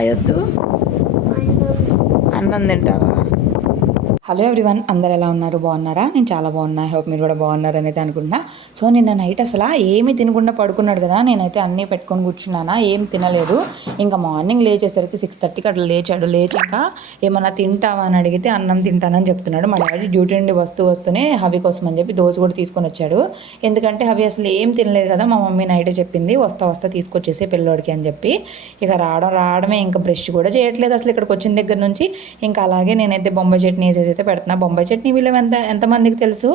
Hi వద్దు అన్నం తింటావా? హలో ఎవ్రీవన్ అందరు ఎలా ఉన్నారు? బాగున్నారా? నేను చాలా బాగున్నా. హోప్ మీరు కూడా బాగున్నారు అనేది అనుకుంటున్నా. సో నిన్న నైట్ అసలు ఏమీ తినకుండా పడుకున్నాడు కదా? నేనైతే అన్నీ పెట్టుకొని కూర్చున్నానా? ఏం తినలేదు. ఇంకా మార్నింగ్ లేచేసరికి సిక్స్ థర్టీకి అట్లా లేచాడు. లేచాక ఏమన్నా తింటావా అని అడిగితే అన్నం తింటానని చెప్తున్నాడు. మా డాడీ డ్యూటీ నుండి వస్తూ వస్తూనే హవి కోసం అని చెప్పి దోశ కూడా తీసుకొని వచ్చాడు. ఎందుకంటే హవి అసలు ఏం తినలేదు కదా? మా మమ్మీ నైటే చెప్పింది. వస్తా వస్తా తీసుకొచ్చేసి పిల్లోడికి అని చెప్పి. ఇక రావడం రావడమే ఇంకా బ్రష్ కూడా చేయట్లేదు అసలు ఇక్కడికి వచ్చిన దగ్గర నుంచి. ఇంకా అలాగే నేనైతే బొమ్మ చట్నీ వేసేసి అయితే పెడుతున్నా. బొంబాయి చట్నీ వీళ్ళు ఎంత ఎంతమందికి తెలుసు?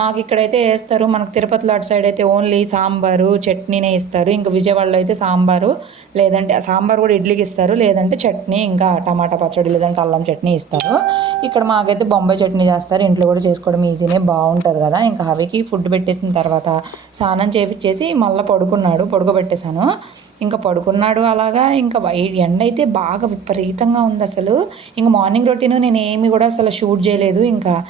మాకు ఇక్కడైతే వేస్తారు. మనకు తిరుపతిలో అటు సైడ్ అయితే ఓన్లీ సాంబారు చట్నీనే ఇస్తారు. ఇంకా విజయవాడలో అయితే సాంబారు లేదంటే సాంబార్ కూడా ఇడ్లీకి ఇస్తారు. లేదంటే చట్నీ ఇంకా టమాటా పచ్చడి లేదంటే అల్లం చట్నీ ఇస్తారు. ఇక్కడ మాకైతే బొంబాయి చట్నీ చేస్తారు. ఇంట్లో కూడా చేసుకోవడం ఈజీనే బాగుంటుంది కదా. ఇంకా హవికి ఫుడ్ పెట్టేసిన తర్వాత స్నానం చేపించేసి మళ్ళీ పడుకున్నాడు. పడుకోబెట్టేశాను. ఇంకా పడుకున్నాడు అలాగా. ఇంకా వై- ఎండ అయితే బాగా విపరీతంగా ఉంది అసలు. ఇంకా మార్నింగ్ రొటీన్ నేను ఏమి కూడా అసలు షూట్ చేయలేదు. ఇంకా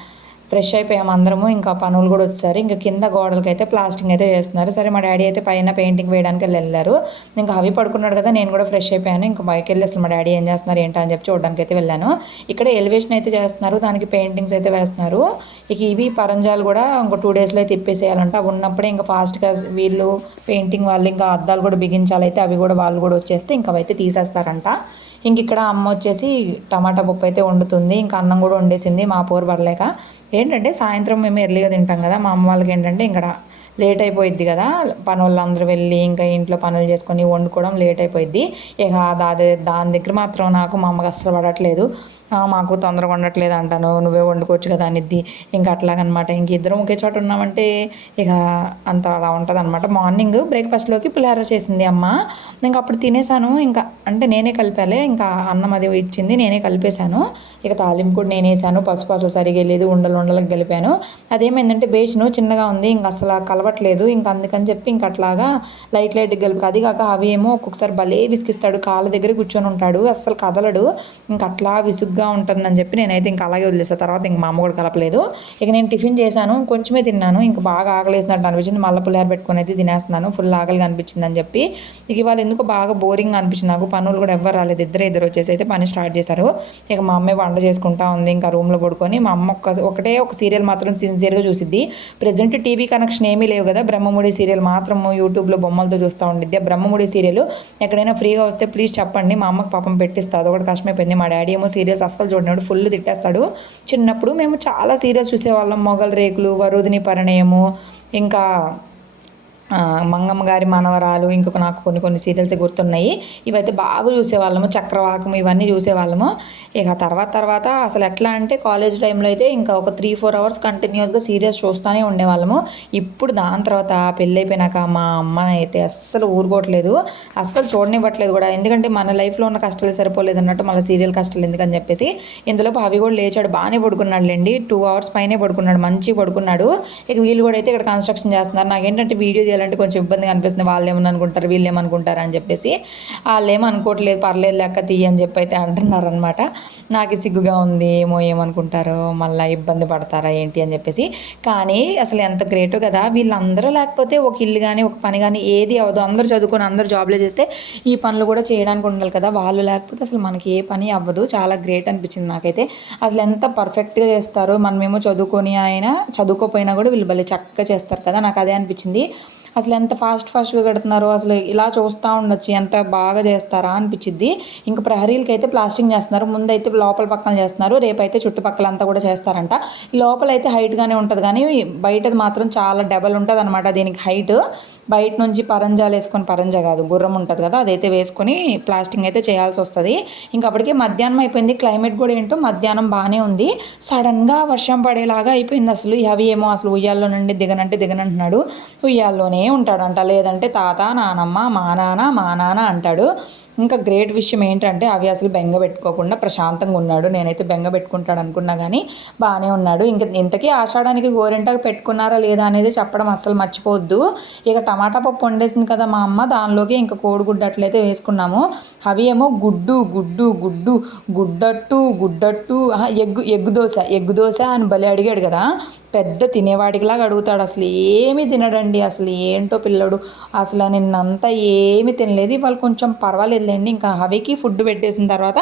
ఫ్రెష్ అయిపోయాము అందరము ఇంకా పనులు కూడా వచ్చారు ఇంకా కింద గోడలకి అయితే ప్లాస్టింగ్ అయితే చేస్తున్నారు. సరే మా డాడీ అయితే పైన పెయింటింగ్ వేయడానికి వెళ్ళి వెళ్ళారు. ఇంకా అవి పడుకున్నాడు కదా నేను కూడా ఫ్రెష్ అయిపోయాను. ఇంకా బయకి వెళ్ళి అసలు మా డాడీ ఏం చేస్తున్నారు ఏంటా అని చెప్పి చూడడానికి అయితే వెళ్ళాను. ఇక్కడ ఎలివేషన్ అయితే చేస్తున్నారు దానికి పెయింటింగ్స్ అయితే వేస్తున్నారు. ఇక ఇవి పరంజాలు కూడా ఇంకో టూ డేస్లో అయితే తిప్పేసేయాలంట. అవి ఉన్నప్పుడే ఇంకా ఫాస్ట్గా వీళ్ళు పెయింటింగ్ వాళ్ళు ఇంకా అద్దాలు కూడా బిగించాలి అయితే అవి కూడా వాళ్ళు కూడా వచ్చేస్తే ఇంకా అవైతే తీసేస్తారంట. ఇంక ఇక్కడ అమ్మ వచ్చేసి టమాటా పప్పు అయితే వండుతుంది. ఇంకా అన్నం కూడా వండేసింది మా పోరు పడలేక. ఏంటంటే సాయంత్రం మేము ఎర్లీగా తింటాం కదా మా అమ్మ వాళ్ళకి ఏంటంటే ఇక్కడ లేట్ అయిపోయిద్ది కదా పని వాళ్ళందరూ వెళ్ళి ఇంకా ఇంట్లో పనులు చేసుకొని వండుకోవడం లేట్ అయిపోయిద్ది. ఇక దాది దాని దగ్గర మాత్రం నాకు మా అమ్మకి అస్సలు పడట్లేదు. మాకు తొందరగా ఉండట్లేదు అంటాను నువ్వే వండుకోవచ్చు కదా అనిద్ది. ఇంకా అట్లాగనమాట ఇంక ఇద్దరం ఒకే చోట ఉన్నామంటే ఇక అంత అలా ఉంటుంది అనమాట మార్నింగ్ బ్రేక్ఫాస్ట్లోకి పులిహార చేసింది అమ్మ. ఇంకా అప్పుడు తినేసాను ఇంకా అంటే నేనే కలిపాలి ఇంకా అన్నం అది ఇచ్చింది నేనే కలిపేశాను. ఇక తాలింపు కూడా నేను వేసాను పసుపు అసలు సరిగా వెళ్ళేది ఉండలు ఉండలకు కలిపాను. అదేమైందంటే బేషను చిన్నగా ఉంది ఇంక అసలు కలవట్లేదు ఇంక అందుకని చెప్పి ఇంక అట్లాగా లైట్ లైట్ కలిపి అది కాక అవి ఏమో ఒక్కొక్కసారి భలే విసిగిస్తాడు కాళ్ళ దగ్గర కూర్చొని ఉంటాడు అస్సలు కదలడు ఇంక అట్లా విసుగ్గా ఉంటుందని చెప్పి నేనైతే ఇంకా అలాగే వదిలేసా. తర్వాత ఇంక మా అమ్మ కూడా కలపలేదు. ఇక నేను టిఫిన్ చేశాను కొంచెమే తిన్నాను ఇంక బాగా ఆకలేసినట్టు అనిపించింది మళ్ళీ పులిహార పెట్టుకొని అయితే తినేస్తున్నాను ఫుల్ ఆకలిగా అనిపించింది అని చెప్పి. ఇక ఇవాళ ఎందుకు బాగా బోరింగ్ అనిపించింది నాకు పనులు కూడా ఎవ్వరు రాలేదు ఇద్దరు ఇద్దరు వచ్చేసి అయితే పని స్టార్ట్ చేశారు. ఇక మా అమ్మాయి పనులు చేసుకుంటా ఉంది ఇంకా రూమ్లో పడుకొని. మా అమ్మ ఒక్క ఒకటే ఒక సీరియల్ మాత్రం సిన్సియర్గా చూసిద్ది. ప్రజెంట్ టీవీ కనెక్షన్ ఏమీ లేవు కదా బ్రహ్మముడి సీరియల్ మాత్రము యూట్యూబ్లో బొమ్మలతో చూస్తూ ఉండిద్ది. ఆ బ్రహ్మముడి సీరియల్ ఎక్కడైనా ఫ్రీగా వస్తే ప్లీజ్ చెప్పండి మా అమ్మకి పాపం పెట్టిస్తా అదొకటి కష్టమైపోయింది మా డాడీ ఏమో సీరియల్స్ అస్సలు చూడనాడు ఫుల్ తిట్టేస్తాడు. చిన్నప్పుడు మేము చాలా సీరియల్స్ చూసేవాళ్ళం. మొగల్ రేకులు వరుదిని పరిణయము ఇంకా మంగమ్మ గారి మనవరాలు ఇంకొక నాకు కొన్ని కొన్ని సీరియల్స్ గుర్తున్నాయి. ఇవైతే బాగా చూసేవాళ్ళము చక్రవాకం ఇవన్నీ చూసేవాళ్ళము. ఇక తర్వాత తర్వాత అసలు ఎట్లా అంటే కాలేజ్ టైంలో అయితే ఇంకా ఒక త్రీ ఫోర్ అవర్స్ కంటిన్యూస్గా సీరియల్స్ చూస్తూనే ఉండేవాళ్ళము. ఇప్పుడు దాని తర్వాత పెళ్ళైపోయినాక మా అమ్మ అయితే అస్సలు ఊరుకోవట్లేదు అస్సలు చూడనివ్వట్లేదు కూడా. ఎందుకంటే మన లైఫ్లో ఉన్న కష్టాలు సరిపోలేదు అన్నట్టు మళ్ళీ సీరియల్ కష్టాలు ఎందుకని చెప్పేసి ఇందులో అవి కూడా లేచాడు బాగానే పడుకున్నాడు లేండి. టూ అవర్స్ పైనే పడుకున్నాడు మంచిగా పడుకున్నాడు. ఇక వీళ్ళు కూడా అయితే ఇక్కడ కన్స్ట్రక్షన్ చేస్తున్నారు. నాకేంటంటే వీడియో తీయాలంటే కొంచెం ఇబ్బందిగా అనిపిస్తుంది. వాళ్ళు ఏమని అనుకుంటారు వీళ్ళు ఏమనుకుంటారు అని చెప్పేసి వాళ్ళు ఏమనుకోవట్లేదు పర్లేదు లెక్క తీయ అని చెప్పి అయితే అంటున్నారు అనమాట నాకు సిగ్గుగా ఉంది ఏమో ఏమనుకుంటారో మళ్ళీ ఇబ్బంది పడతారా ఏంటి అని చెప్పేసి. కానీ అసలు ఎంత గ్రేట్ కదా వీళ్ళందరూ లేకపోతే ఒక ఇల్లు కానీ ఒక పని కానీ ఏది అవ్వదు. అందరూ చదువుకొని అందరూ జాబ్లో చేస్తే ఈ పనులు కూడా చేయడానికి ఉండాలి కదా. వాళ్ళు లేకపోతే అసలు మనకి ఏ పని అవ్వదు. చాలా గ్రేట్ అనిపించింది నాకైతే. అసలు ఎంత పర్ఫెక్ట్గా చేస్తారు మనమేమో చదువుకొని అయినా చదువుకోపోయినా కూడా వీళ్ళు భలే చక్కగా చేస్తారు కదా. నాకు అదే అనిపించింది. అసలు ఎంత ఫాస్ట్ ఫాస్ట్గా కడుతున్నారో అసలు ఇలా చూస్తూ ఉండొచ్చు. ఎంత బాగా చేస్తారా అనిపించింది ఇంకా ప్రహరీలకి అయితే ప్లాస్టింగ్ చేస్తున్నారు. ముందైతే లోపల పక్కన చేస్తున్నారు. రేపైతే చుట్టుపక్కల అంతా కూడా చేస్తారంట. ఈ లోపల అయితే హైట్గానే ఉంటుంది. కానీ బయటది మాత్రం చాలా డబల్ ఉంటుంది అనమాట దీనికి హైట్. బయట నుంచి పరంజాలు వేసుకొని పరంజా కాదు గుర్రం ఉంటుంది కదా అదైతే వేసుకొని ప్లాస్టింగ్ అయితే చేయాల్సి వస్తుంది. ఇంకా అప్పటికే మధ్యాహ్నం అయిపోయింది క్లైమేట్ కూడా ఏంటో మధ్యాహ్నం బాగానే ఉంది. సడన్గా వర్షం పడేలాగా అయిపోయింది అసలు. అవి ఏమో అసలు ఉయ్యాల్లో నుండి దిగనంటే దిగనంటున్నాడు. ఉయ్యాల్లోనే ఉంటాడంట. లేదంటే తాత నానమ్మ మా నాన్న మా నాన్న అంటాడు. ఇంకా గ్రేట్ విషయం ఏంటంటే అవి అసలు బెంగ పెట్టుకోకుండా ప్రశాంతంగా ఉన్నాడు. నేనైతే బెంగ పెట్టుకుంటాడు అనుకున్నా కానీ బాగానే ఉన్నాడు. ఇంకా ఇంతకీ ఆషాఢానికి గోరింటాకు పెట్టుకున్నారా లేదా అనేది చెప్పడం అస్సలు మర్చిపోవద్దు. ఇక టమాటా పప్పు వండేసింది కదా మా అమ్మ దానిలోకి ఇంకా కోడిగుడ్డు అట్లయితే వేసుకున్నాము. అవి ఏమో గుడ్డు గుడ్డు గుడ్డు గుడ్డట్టు గుడ్డట్టు egg egg dosa egg dosa అని భలే అడిగాడు కదా. పెద్ద తినేవాడికిలాగా అడుగుతాడు. అసలు ఏమి తినడండి? అసలు ఏంటో పిల్లడు. అసలు నిన్నంతా ఏమి తినలేదు. ఇవాళ కొంచెం పర్వాలేదు లేదండి. ఇంకా హవికి ఫుడ్ పెట్టేసిన తర్వాత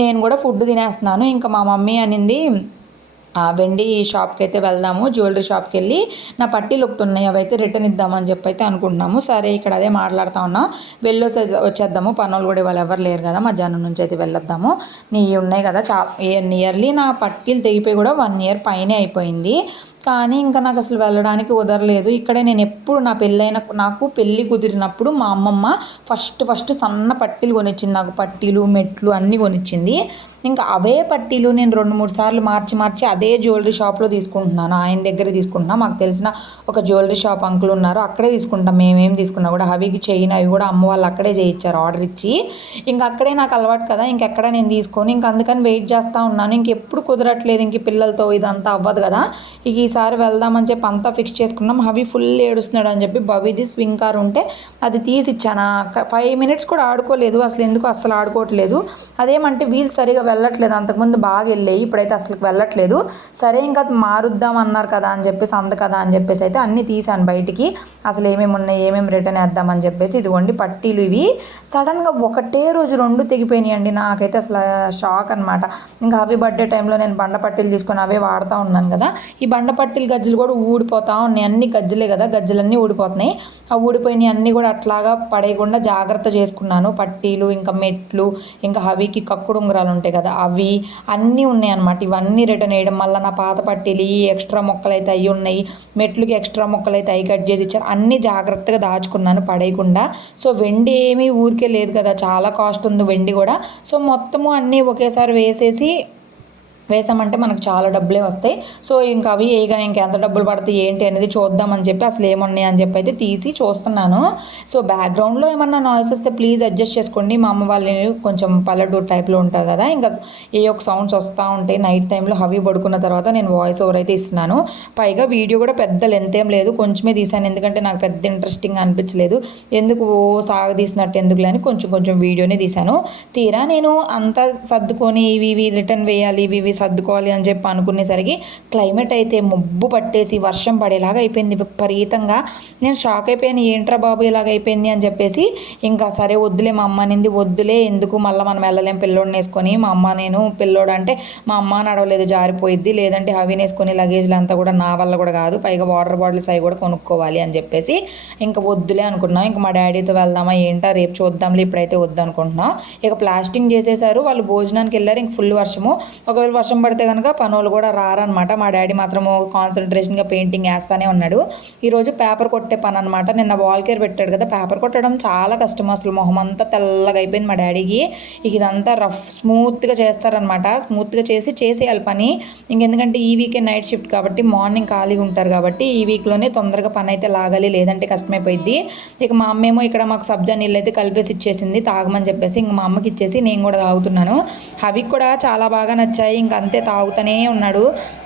నేను కూడా ఫుడ్ తినేస్తున్నాను. ఇంకా మా మమ్మీ అనింది ఆ వెండి షాప్కి అయితే వెళ్దాము. జ్యువెలరీ షాప్కి వెళ్ళి నా పట్టీలు ఒకటి ఉన్నాయి అవి అయితే రిటర్న్ ఇద్దామని చెప్పి అయితే అనుకుంటున్నాము. సరే ఇక్కడ అదే మాట్లాడుతా ఉన్నాం. వెళ్ళి వచ్చేద్దాము. పనులు కూడా వాళ్ళు ఎవరు లేరు కదా. మధ్యాహ్నం నుంచి అయితే వెళ్ళొద్దాము. నీ ఉన్నాయి కదా చా నియర్లీ నా పట్టీలు తెగిపోయి కూడా వన్ ఇయర్ పైనే అయిపోయింది. కానీ ఇంకా నాకు అసలు వెళ్ళడానికి కుదరలేదు. ఇక్కడే నేను ఎప్పుడు నా పెళ్ళైన నాకు పెళ్ళి కుదిరినప్పుడు మా అమ్మమ్మ ఫస్ట్ ఫస్ట్ సన్న పట్టీలు కొనిచ్చింది. నాకు పట్టీలు మెట్లు అన్నీ కొనిచ్చింది. ఇంకా అవే పట్టీలు నేను రెండు మూడు సార్లు మార్చి మార్చి అదే జ్యువెలరీ షాప్లో తీసుకుంటున్నాను. ఆయన దగ్గర తీసుకుంటున్నా. మాకు తెలిసిన ఒక జ్యువెలరీ షాప్ అంకుల్ ఉన్నారు. అక్కడే తీసుకుంటాం. మేమేం తీసుకున్నా కూడా హవికి చేయిన అవి కూడా అమ్మ వాళ్ళు అక్కడే చేయించారు ఆర్డర్ ఇచ్చి. ఇంకా అక్కడే నాకు అలవాటు కదా. ఇంకెక్కడ నేను తీసుకొని ఇంక అందుకని వెయిట్ చేస్తూ ఉన్నాను. ఇంకెప్పుడు కుదరట్లేదు. ఇంక పిల్లలతో ఇదంతా అవ్వదు కదా. ఇక ఈసారి వెళ్దామని చెప్పి అంతా ఫిక్స్ చేసుకున్నాం. హవి ఫుల్ ఏడుస్తున్నాడు అని చెప్పి బవిది స్వింగ్ కార్ ఉంటే అది తీసి ఇచ్చాను ఫైవ్ మినిట్స్ కూడా ఆడుకోలేదు. అసలు ఎందుకు అసలు ఆడుకోవట్లేదు. అదేమంటే వీల్ సరిగా వెళ్ళట్లేదు. అంతకుముందు బాగా వెళ్ళాయి. ఇప్పుడైతే అసలు వెళ్ళట్లేదు. సరే ఇంకా మారుద్దాం అన్నారు కదా అని చెప్పేసి అంత కదా అని చెప్పేసి అయితే అన్నీ తీసాను బయటికి. అసలు ఏమేమి ఉన్నాయి ఏమేమి రిటర్న్ వేద్దామని చెప్పేసి ఇదిగోండి పట్టీలు ఇవి. సడన్గా ఒకటే రోజు రెండు తెగిపోయినాయి అండి. నాకైతే అసలు షాక్ అనమాట ఇంకా అవి బర్త్డే టైంలో నేను బండ పట్టీలు తీసుకొని అవే వాడుతూ ఉన్నాను కదా. ఈ బండ పట్టీలు గజ్జలు కూడా ఊడిపోతూ ఉన్నాయి. అన్ని గజ్జలే కదా గజ్జలన్నీ ఊడిపోతున్నాయి. ఆ ఊడిపోయినాయి అన్నీ కూడా అట్లాగా పడేయకుండా జాగ్రత్త చేసుకున్నాను. పట్టీలు ఇంకా మెట్లు ఇంకా హవికి కక్కుడు ఉంగరాలు ఉంటాయి కదా అవి అన్నీ ఉన్నాయి అనమాట ఇవన్నీ రిటర్న్ వేయడం వల్ల నా పాత పట్టీలు ఈ ఎక్స్ట్రా మొక్కలు అయితే అవి ఉన్నాయి. మెట్లుకి ఎక్స్ట్రా మొక్కలు అయితే అవి కట్ చేసి ఇచ్చారు. అన్నీ జాగ్రత్తగా దాచుకున్నాను పడేయకుండా. సో వెండి ఏమీ ఊరికే లేదు కదా చాలా కాస్ట్ ఉంది వెండి కూడా. సో మొత్తము అన్నీ ఒకేసారి వేసేసి వేసామంటే మనకు చాలా డబ్బులే వస్తాయి. సో ఇంకా అవి ఏగా ఇంకెంత డబ్బులు పడతాయి ఏంటి అనేది చూద్దామని చెప్పి అసలు ఏమున్నాయి అని చెప్పి అయితే తీసి చూస్తున్నాను. సో బ్యాక్గ్రౌండ్లో ఏమన్నా నాయిస్ వస్తే ప్లీజ్ అడ్జస్ట్ చేసుకోండి. మా అమ్మ వాళ్ళు కొంచెం పల్లెటూరు టైప్లో ఉంటుంది కదా ఇంకా ఏ ఒక సౌండ్స్ వస్తూ ఉంటాయి. నైట్ టైంలో హవి పడుకున్న తర్వాత నేను వాయిస్ ఓవర్ అయితే ఇస్తున్నాను. పైగా వీడియో కూడా పెద్ద లెంత్ ఏం లేదు. కొంచెమే తీసాను ఎందుకంటే నాకు పెద్ద ఇంట్రెస్టింగ్ అనిపించలేదు. ఎందుకు ఓ సాగ తీసినట్టు ఎందుకులే అని కొంచెం కొంచెం వీడియోనే తీశాను. తీరా నేను అంతా సర్దుకొని ఇవి ఇవి రిటర్న్ వేయాలి ఇవి ఇవి సర్దుకోవాలి అని చెప్పి అనుకునేసరికి క్లైమేట్ అయితే మబ్బు పట్టేసి వర్షం పడేలాగా అయిపోయింది విపరీతంగా. నేను షాక్ అయిపోయాను ఏంట్రా బాబు ఇలాగ అయిపోయింది? అని చెప్పేసి ఇంకా సరే వద్దులే మా అమ్మ నింది వద్దులే ఎందుకు మళ్ళీ మనం వెళ్ళలేం పిల్లోడిని వేసుకొని? మా అమ్మ నేను పిల్లోడు అంటే మా అమ్మ నడవలేదు జారిపోయిద్ది. లేదంటే అవి వేసుకొని లగేజ్లు అంతా కూడా నా వల్ల కూడా కాదు. పైగా వాటర్ బాటిల్స్ అవి కూడా కొనుక్కోవాలి అని చెప్పేసి ఇంకా వద్దులే అనుకున్నాం. ఇంకా మా డాడీతో వెళ్దామా ఏంటా రేపు చూద్దాంలే ఇప్పుడైతే వద్దు అనుకుంటున్నాం. ఇక ప్లాస్టింగ్ చేసేసారు. వాళ్ళు భోజనానికి వెళ్ళారు. ఇంక ఫుల్ వర్షము. ఒకవేళ వర్షం పడితే కనుక పనులు కూడా రారనమాట మా డాడీ మాత్రము కాన్సన్ట్రేషన్గా పెయింటింగ్ వేస్తానే ఉన్నాడు. ఈరోజు పేపర్ కొట్టే పని అనమాట నిన్న వాల్ కేర్ పెట్టాడు కదా పేపర్ కొట్టడం చాలా కష్టం అసలు. మొహం అంతా తెల్లగా అయిపోయింది మా డాడీకి. ఇక ఇదంతా రఫ్ స్మూత్గా చేస్తారనమాట స్మూత్గా చేసి చేసేయాలి పని. ఇంకెందుకంటే ఈ వీకే నైట్ షిఫ్ట్ కాబట్టి మార్నింగ్ ఖాళీగా ఉంటారు కాబట్టి ఈ వీక్లోనే తొందరగా పని అయితే లాగాలి లేదంటే కష్టమైపోయింది ఇక మా అమ్మేమో ఇక్కడ మాకు సబ్జా నీళ్ళు అయితే కలిపేసి ఇచ్చేసింది తాగమని చెప్పేసి ఇంక మా అమ్మకి ఇచ్చేసి నేను కూడా తాగుతున్నాను. అవి కూడా చాలా బాగా నచ్చాయి. ఇంక ఇంకా అంతే తాగుతూనే ఉన్నాడు.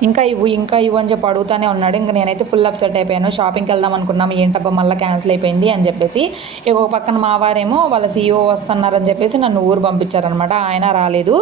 ఇంకా ఇవ్వు ఇంకా ఇవ్వు అని చెప్పి అడుగుతూనే ఉన్నాడు. ఇంకా నేనైతే ఫుల్ అప్సెట్ అయిపోయాను. షాపింగ్కి వెళ్దాం అనుకున్నాము ఏంటబ్బా మళ్ళీ క్యాన్సిల్ అయిపోయింది అని చెప్పేసి. ఇక ఒక పక్కన మా వారేమో వాళ్ళ సీఈఓ వస్తున్నారని చెప్పేసి నన్ను ఊరు పంపించారనమాట ఆయన రాలేదు.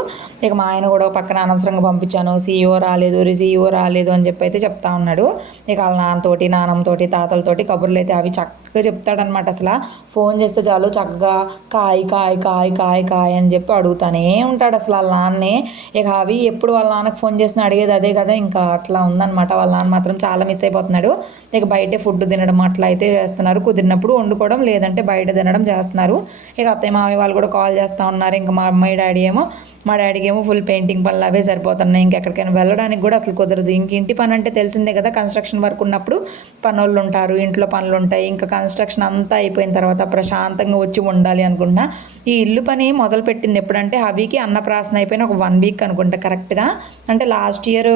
ఇక మా ఆయన కూడా పక్కన అనవసరంగా పంపించాను. సీఈఓ రాలేదు సీఈఓ రాలేదు అని చెప్పి అయితే చెప్తా ఉన్నాడు. ఇక వాళ్ళ నాన్నతోటి నాన్నమ్మతోటి తాతలతోటి కబుర్లు అయితే అవి చక్కగా చెప్తాడనమాట అసలు. ఫోన్ చేస్తే చాలు చక్కగా కాయ్ కాయ్ కాయ్ కాయ్ కాయ్ అని చెప్పి అడుగుతానే ఉంటాడు అసలు వాళ్ళ నాన్నే. ఇక అవి ఎప్పుడు వాళ్ళ నాన్నకు ఫోన్ చేసిన అడిగేది అదే కదా ఇంకా అట్లా ఉందన్నమాట. వాళ్ళ నాన్న మాత్రం చాలా మిస్ అయిపోతున్నాడు. ఇక బయటే ఫుడ్ తినడం అట్లా అయితే చేస్తున్నారు. కుదిరినప్పుడు వండుకోవడం లేదంటే బయట తినడం చేస్తున్నారు. ఇక అత్తయ్య మామయ్య వాళ్ళు కూడా కాల్ చేస్తూ ఉన్నారు. ఇంకా మా అమ్మాయి డాడీ ఏమో మా డాడీకి ఏమో ఫుల్ పెయింటింగ్ పనులు అవే సరిపోతున్నాయి. ఇంకెక్కడికైనా వెళ్ళడానికి కూడా అసలు కుదరదు. ఇంక ఇంటి పని అంటే తెలిసిందే కదా కన్స్ట్రక్షన్ వర్క్ ఉన్నప్పుడు పనులు ఉంటారు ఇంట్లో పనులు ఉంటాయి. ఇంకా కన్స్ట్రక్షన్ అంతా అయిపోయిన తర్వాత ప్రశాంతంగా వచ్చి ఉండాలి అనుకున్నా ఈ ఇల్లు పని మొదలు పెట్టింది ఎప్పుడంటే హబీకి అన్నప్రాసన అయిపోయిన ఒక వన్ వీక్ అనుకుంటా కరెక్ట్గా అంటే లాస్ట్ ఇయర్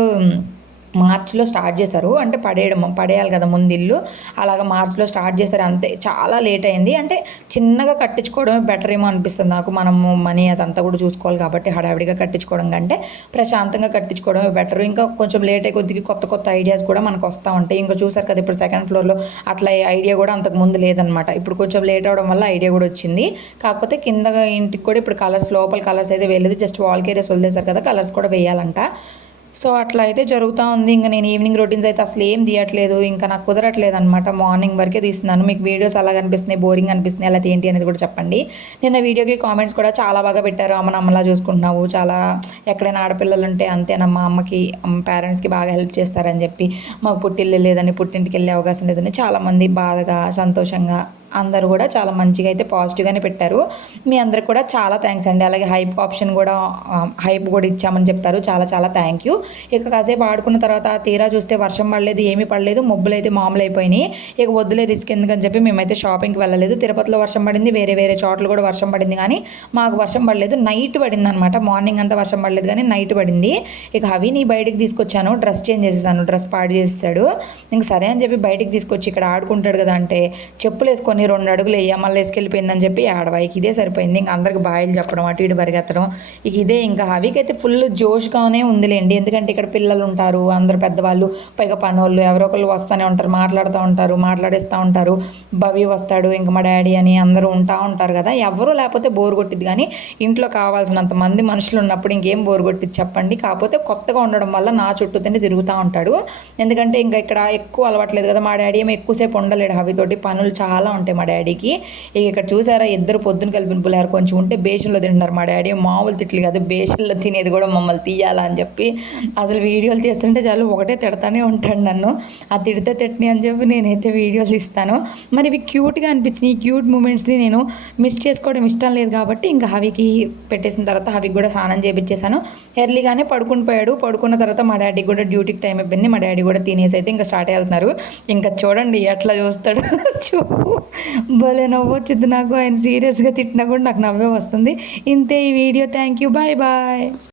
మార్చ్లో స్టార్ట్ చేశారు. అంటే పడేయడం పడేయాలి కదా ముందు ఇల్లు. అలాగ మార్చ్లో స్టార్ట్ చేశారు అంతే. చాలా లేట్ అయింది. అంటే చిన్నగా కట్టించుకోవడమే బెటర్ ఏమో అనిపిస్తుంది. నాకు మనము మనీ అదంతా కూడా చూసుకోవాలి కాబట్టి హడావిడిగా కట్టించుకోవడం కంటే ప్రశాంతంగా కట్టించుకోవడమే బెటర్. ఇంకా కొంచెం లేట్ అయ్యి కొద్దిగా కొత్త కొత్త ఐడియాస్ కూడా మనకు వస్తూ ఉంటాయి. ఇంకా చూసారు కదా ఇప్పుడు సెకండ్ ఫ్లోర్లో అట్లా ఐడియా కూడా అంతకు ముందు లేదనమాట. ఇప్పుడు కొంచెం లేట్ అవడం వల్ల ఐడియా కూడా వచ్చింది. కాకపోతే కింద ఇంటికి కూడా ఇప్పుడు కలర్స్ లోపల కలర్స్ అయితే వేయలేదు. జస్ట్ వాల్ కేరియస్ వదిలేశారు కదా కలర్స్ కూడా వేయాలంట. సో అట్లా అయితే జరుగుతూ ఉంది. ఇంకా నేను ఈవినింగ్ రొటీన్స్ అయితే అసలు ఏం తీయట్లేదు. ఇంకా నాకు కుదరట్లేదు అనమాట మార్నింగ్ వరకే తీస్తున్నాను. మీకు వీడియోస్ అలా కనిపిస్తున్నాయి బోరింగ్ అనిపిస్తున్నాయి అలా ఏంటి అనేది కూడా చెప్పండి. నిన్న వీడియోకి కామెంట్స్ కూడా చాలా బాగా పెట్టారు. అమ్మ అమ్మలా చూసుకుంటున్నావు. చాలా ఎక్కడైనా ఆడపిల్లలు ఉంటే అంతేనమ్మా అమ్మకి పేరెంట్స్కి బాగా హెల్ప్ చేస్తారని చెప్పి మాకు పుట్టిల్లు లేదని పుట్టింటికి వెళ్ళే అవకాశం లేదని చాలామంది బాధగా సంతోషంగా అందరూ కూడా చాలా మంచిగా అయితే పాజిటివ్గానే పెట్టారు. మీ అందరికి కూడా చాలా థ్యాంక్స్ అండి. అలాగే హైప్ ఆప్షన్ కూడా హైప్ కూడా ఇచ్చామని చెప్పారు చాలా చాలా థ్యాంక్ యూ ఇక కాసేపు ఆడుకున్న తర్వాత తీరా చూస్తే వర్షం పడలేదు ఏమీ పడలేదు మొబ్బులు అయితే మామూలు అయిపోయినాయి. ఇక వద్దులే రిస్క్ ఎందుకని చెప్పి మేమైతే షాపింగ్కి వెళ్ళలేదు. తిరుపతిలో వర్షం పడింది వేరే వేరే చోట్ల కూడా వర్షం పడింది. కానీ మాకు వర్షం పడలేదు నైట్ పడింది అనమాట మార్నింగ్ అంతా వర్షం పడలేదు కానీ నైట్ పడింది. ఇక అవి నీ బయటికి తీసుకొచ్చాను డ్రెస్ చేంజ్ చేసేసాను డ్రెస్ పాడు చేసేసాడు. ఇంక సరే అని చెప్పి బయటికి తీసుకొచ్చి ఇక్కడ ఆడుకుంటాడు కదా అంటే చెప్పులు వేసుకొని రెండు అడుగులు వేయ మళ్ళీ వేసుకెళ్ళిపోయిందని చెప్పి ఆడవాయికి ఇదే సరిపోయింది. ఇంకా అందరికి బాయిలు చెప్పడం అటు ఇటు పరిగెత్తడం. ఇక ఇదే ఇంకా హవికైతే ఫుల్ జోష్గానే ఉందిలేండి. ఎందుకంటే ఇక్కడ పిల్లలు ఉంటారు అందరు పెద్దవాళ్ళు పైగా పనోళ్ళు ఎవరో ఒకళ్ళు వస్తూనే ఉంటారు మాట్లాడుతూ ఉంటారు మాట్లాడేస్తూ ఉంటారు. భవి వస్తాడు ఇంకా మా డాడీ అని అందరూ ఉంటా ఉంటారు కదా. ఎవరు లేకపోతే బోర్ కొట్టిద్ది. కానీ ఇంట్లో కావాల్సినంత మంది మనుషులు ఉన్నప్పుడు ఇంకేం బోర్ కొట్టిద్ది చెప్పండి. కాకపోతే కొత్తగా ఉండడం వల్ల నా చుట్టూతోనే తిరుగుతూ ఉంటాడు. ఎందుకంటే ఇంకా ఇక్కడ ఎక్కువ అలవాట్లేదు కదా. మా డాడీ ఏమో ఎక్కువసేపు ఉండలేడు హవితోటి పనులు చాలా ఉంటాయి. మా డాడీకి. ఇక ఇక్కడ చూసారా ఇద్దరు పొద్దున కలిపిన పులిహార కొంచెం ఉంటే బేషన్లో తింటున్నారు మా డాడీ. మామూలు తిట్లు కాదు బేషన్లో తినేది కూడా మమ్మల్ని తీయాలా అని చెప్పి అసలు వీడియోలు తీస్తుంటే చాలు ఒకటే తిడతానే ఉంటాడు నన్ను. ఆ తిడితే తిట్టని అని చెప్పి నేనైతే వీడియోలు తీస్తాను. మరి ఇవి క్యూట్గా అనిపించినాయి ఈ క్యూట్ మూమెంట్స్ని నేను మిస్ చేసుకోవడం ఇష్టం లేదు కాబట్టి ఇంకా హవికి పెట్టేసిన తర్వాత హవికి కూడా స్నానం చేపించేశాను ఎర్లీగానే పడుకుని పోయాడు. పడుకున్న తర్వాత మా డాడీకి కూడా డ్యూటీకి టైం అయిపోయింది. మా డాడీ కూడా తినేసి అయితే ఇంకా స్టార్ట్ అవుతున్నారు ఇంకా చూడండి ఎట్లా చూస్తాడు. చూపు. భలే నవ్వు వచ్చింది నాకు. ఆయన సీరియస్గా తిట్టినా కూడా నాకు నవ్వే వస్తుంది. ఇంతే ఈ video. Thank you bye bye.